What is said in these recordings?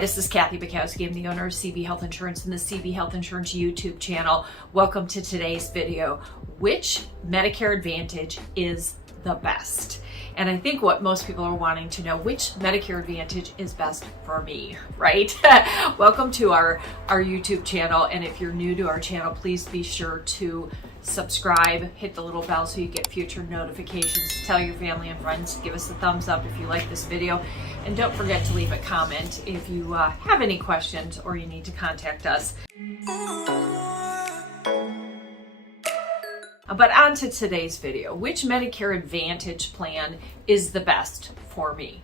this is Cathy. I'm the owner of CB Health Insurance and the CB Health Insurance YouTube channel. Welcome to today's video. Which Medicare Advantage is the best? And I think what most people are wanting to know, which Medicare Advantage is best for me, right? Welcome to our YouTube channel. And if you're new to our channel, please be sure to subscribe, hit the little bell so you get future notifications. Tell your family and friends, give us a thumbs up if you like this video. And don't forget to leave a comment if you have any questions or you need to contact us. But on to today's video. Which Medicare Advantage plan is the best for me?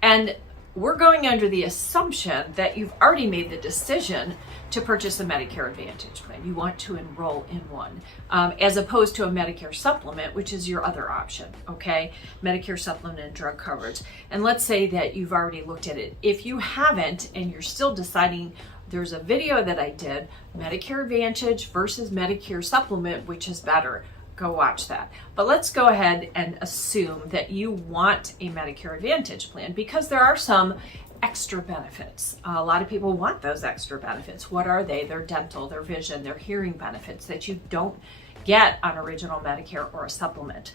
And we're going under the assumption that you've already made the decision to purchase a Medicare Advantage plan. You want to enroll in one, as opposed to a Medicare supplement, which is your other option, okay? Medicare supplement and drug coverage. And let's say that you've already looked at it. If you haven't and you're still deciding, there's a video that I did, Medicare Advantage versus Medicare supplement, which is better. Go watch that. But let's go ahead and assume that you want a Medicare Advantage plan because there are some extra benefits. A lot of people want those extra benefits. What are they? Their dental, their vision, their hearing benefits that you don't get on original Medicare or a supplement.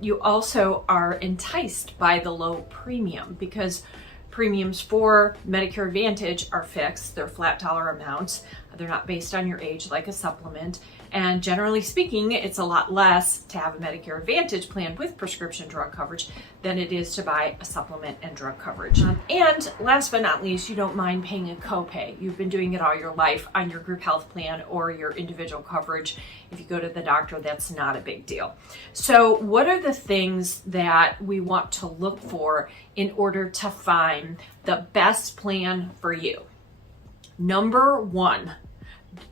You also are enticed by the low premium because premiums for Medicare Advantage are fixed. They're flat dollar amounts. They're not based on your age like a supplement. And generally speaking, it's a lot less to have a Medicare Advantage plan with prescription drug coverage than it is to buy a supplement and drug coverage. And last but not least, you don't mind paying a copay. You've been doing it all your life on your group health plan or your individual coverage. If you go to the doctor, that's not a big deal. So what are the things that we want to look for in order to find the best plan for you? Number one,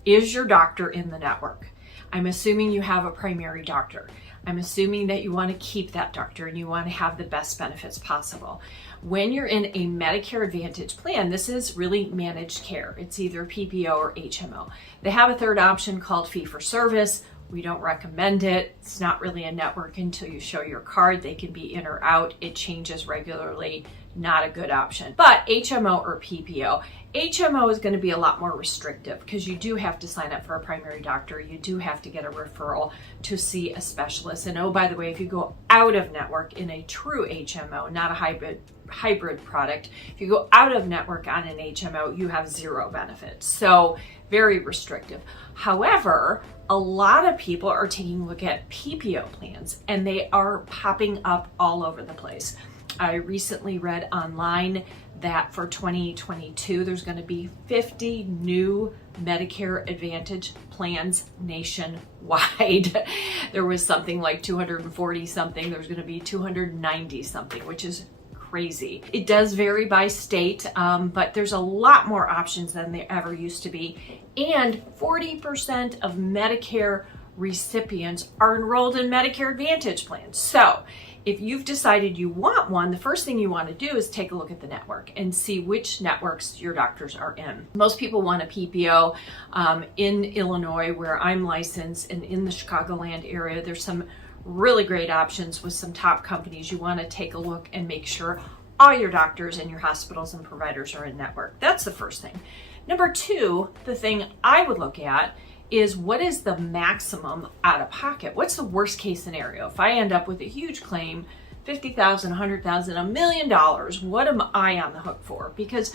is your doctor in the network? I'm assuming you have a primary doctor. I'm assuming that you want to keep that doctor and you want to have the best benefits possible. When you're in a Medicare Advantage plan, this is really managed care. It's either PPO or HMO. They have a third option called fee for service. We don't recommend it. It's not really a network until you show your card. They can be in or out. It changes regularly. Not a good option. But HMO or PPO, HMO is going to be a lot more restrictive because you do have to sign up for a primary doctor. You do have to get a referral to see a specialist. And oh, by the way, if you go out of network in a true HMO, not a hybrid product, if you go out of network on an HMO, you have zero benefits. So very restrictive. However, a lot of people are taking a look at PPO plans and they are popping up all over the place. I recently read online that for 2022, there's going to be 50 new Medicare Advantage plans nationwide. There was something like 240 something. There's going to be 290 something, which is crazy. It does vary by state, but there's a lot more options than there ever used to be. And 40% of Medicare recipients are enrolled in Medicare Advantage plans. So if you've decided you want one, the first thing you want to do is take a look at the network and see which networks your doctors are in. Most people want a PPO. In Illinois, where I'm licensed, and in the Chicagoland area, there's some really great options with some top companies. You want to take a look and make sure all your doctors and your hospitals and providers are in network. That's the first thing. Number two, the thing I would look at is what is the maximum out of pocket? What's the worst case scenario? If I end up with a huge claim, $50,000, $100,000, $1 million, what am I on the hook for? Because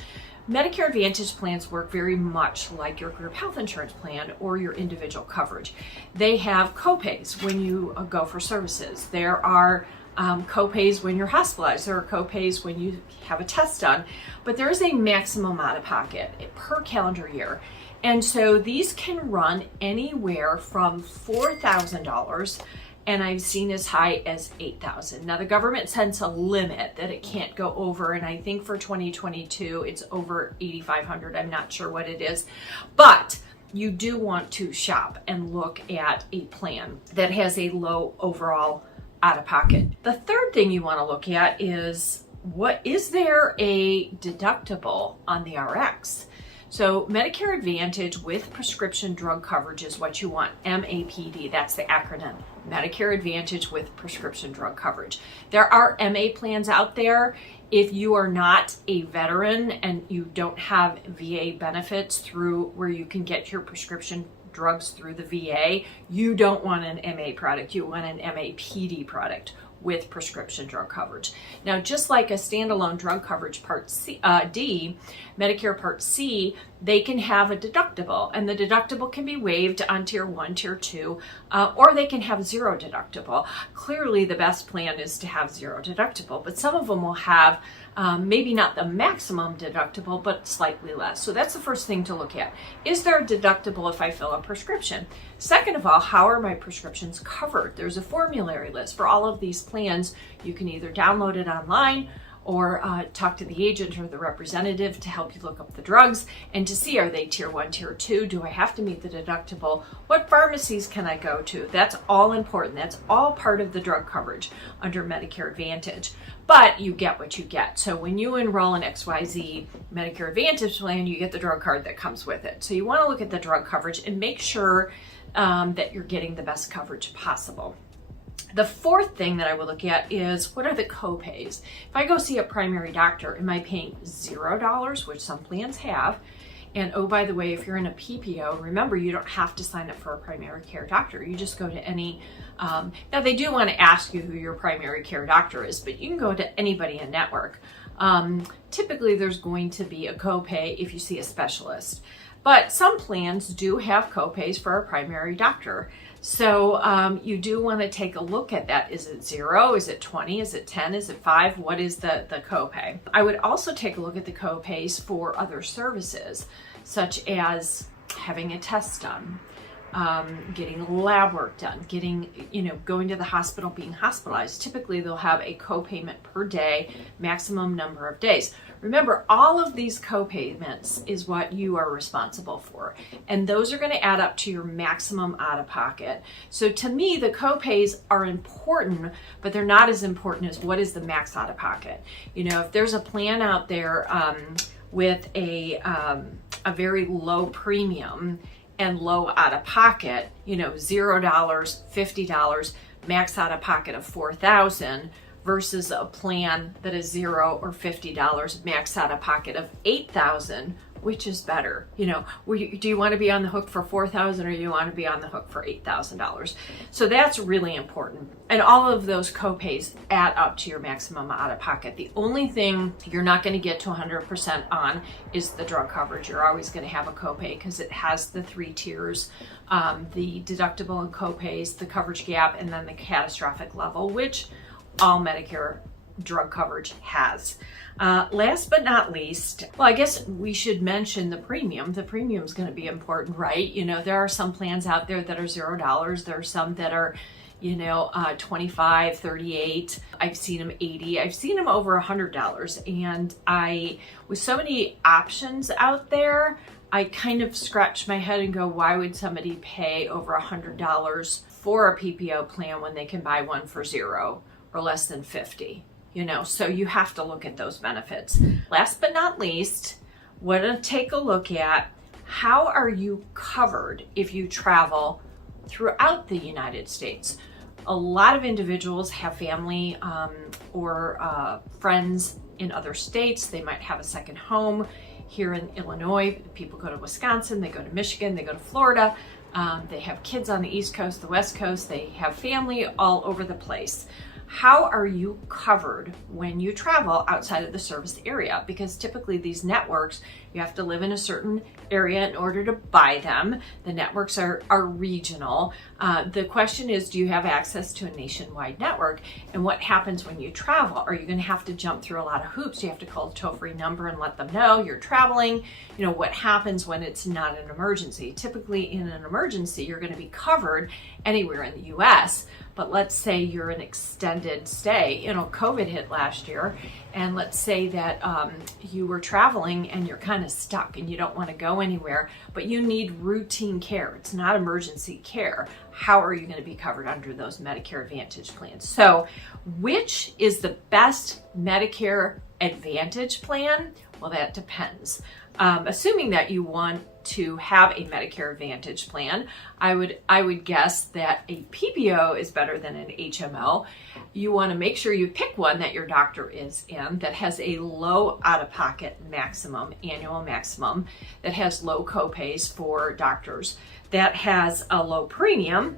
Medicare Advantage plans work very much like your group health insurance plan or your individual coverage. They have copays when you go for services. There are copays when you're hospitalized. There are copays when you have a test done. But there is a maximum out of pocket per calendar year. And so these can run anywhere from $4,000 and I've seen as high as $8,000. Now the government sets a limit that it can't go over, and I think for 2022 it's over $8,500. I'm not sure what it is, but you do want to shop and look at a plan that has a low overall out of pocket. The third thing you want to look at is, what is there a deductible on the RX? So Medicare Advantage with prescription drug coverage is what you want. MAPD, that's the acronym. Medicare Advantage with prescription drug coverage. There are MA plans out there. If you are not a veteran and you don't have VA benefits through where you can get your prescription drugs through the VA, you don't want an MA product. You want an MAPD product with prescription drug coverage. Now, just like a standalone drug coverage Part D, Medicare Part C, they can have a deductible, and the deductible can be waived on Tier 1, Tier 2, or they can have zero deductible. Clearly, the best plan is to have zero deductible, but some of them will have maybe not the maximum deductible, but slightly less. So that's the first thing to look at. Is there a deductible if I fill a prescription? Second of all, how are my prescriptions covered? There's a formulary list for all of these plans. You can either download it online or talk to the agent or the representative to help you look up the drugs and to see, are they Tier 1, Tier 2? Do I have to meet the deductible? What pharmacies can I go to? That's all important. That's all part of the drug coverage under Medicare Advantage. But you get what you get. So when you enroll in XYZ Medicare Advantage plan, you get the drug card that comes with it. So you want to look at the drug coverage and make sure that you're getting the best coverage possible. The fourth thing that I would look at is, what are the copays? If I go see a primary doctor, am I paying $0, which some plans have? And oh, by the way, if you're in a PPO, remember, you don't have to sign up for a primary care doctor. You just go to any, now they do want to ask you who your primary care doctor is, but you can go to anybody in network. Typically, there's going to be a copay if you see a specialist. But some plans do have copays for a primary doctor. So you do want to take a look at that. Is it 0? Is it 20? Is it 10? Is it 5? What is the copay? I would also take a look at the copays for other services, such as having a test done, getting lab work done, going to the hospital, being hospitalized. Typically, they'll have a copayment per day, maximum number of days. Remember, all of these copayments is what you are responsible for, and those are going to add up to your maximum out-of-pocket. So to me, the copays are important, but they're not as important as what is the max out-of-pocket. If there's a plan out there with a very low premium and low out-of-pocket, $0, $50, max out-of-pocket of $4,000, versus a plan that is $0 or $50, max out-of-pocket of $8,000, which is better? Do you want to be on the hook for $4,000 or you want to be on the hook for $8,000? So that's really important. And all of those copays add up to your maximum out-of-pocket. The only thing you're not going to get to 100% on is the drug coverage. You're always going to have a copay because it has the 3 tiers, the deductible and copays, the coverage gap, and then the catastrophic level, which all Medicare drug coverage has. Last but not least, well, I guess we should mention the premium. The premium is going to be important, right? There are some plans out there that are $0. There are some that are, $25, $38. I've seen them $80. I've seen them over $100. And with so many options out there, I kind of scratch my head and go, why would somebody pay over $100 for a PPO plan when they can buy one for $0 or less than $50? So you have to look at those benefits. Last but not least, want to take a look at how are you covered if you travel throughout the United States. A lot of individuals have family or friends in other states. They might have a second home here in Illinois. People go to Wisconsin, they go to Michigan, they go to Florida. They have kids on the East Coast, the West Coast. They have family all over the place. How are you covered when you travel outside of the service area? Because typically these networks, you have to live in a certain area in order to buy them. The networks are regional. The question is, do you have access to a nationwide network? And what happens when you travel? Are you going to have to jump through a lot of hoops? You have to call a toll-free number and let them know you're traveling. What happens when it's not an emergency? Typically in an emergency, you're going to be covered anywhere in the US. But let's say you're an extended stay. COVID hit last year, and let's say that you were traveling and you're kind of stuck and you don't want to go anywhere, but you need routine care. It's not emergency care. How are you going to be covered under those Medicare Advantage plans? So, which is the best Medicare Advantage plan? Well, that depends. Assuming that you want to have a Medicare Advantage plan, I would guess that a PPO is better than an HMO. You want to make sure you pick one that your doctor is in, that has a low out-of-pocket maximum, annual maximum, that has low copays for doctors, that has a low premium,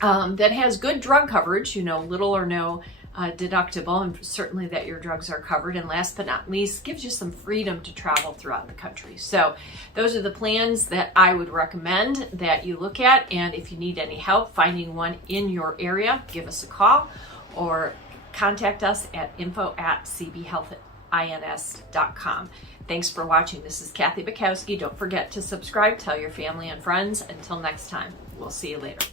that has good drug coverage, little or no deductible, and certainly that your drugs are covered, and last but not least, gives you some freedom to travel throughout the country. So those are the plans that I would recommend that you look at, and if you need any help finding one in your area, give us a call or contact us at info@cbhealthins.com. Thanks for watching. This is Cathy Bukowski. Don't forget to subscribe, tell your family and friends. Until next time, we'll see you later.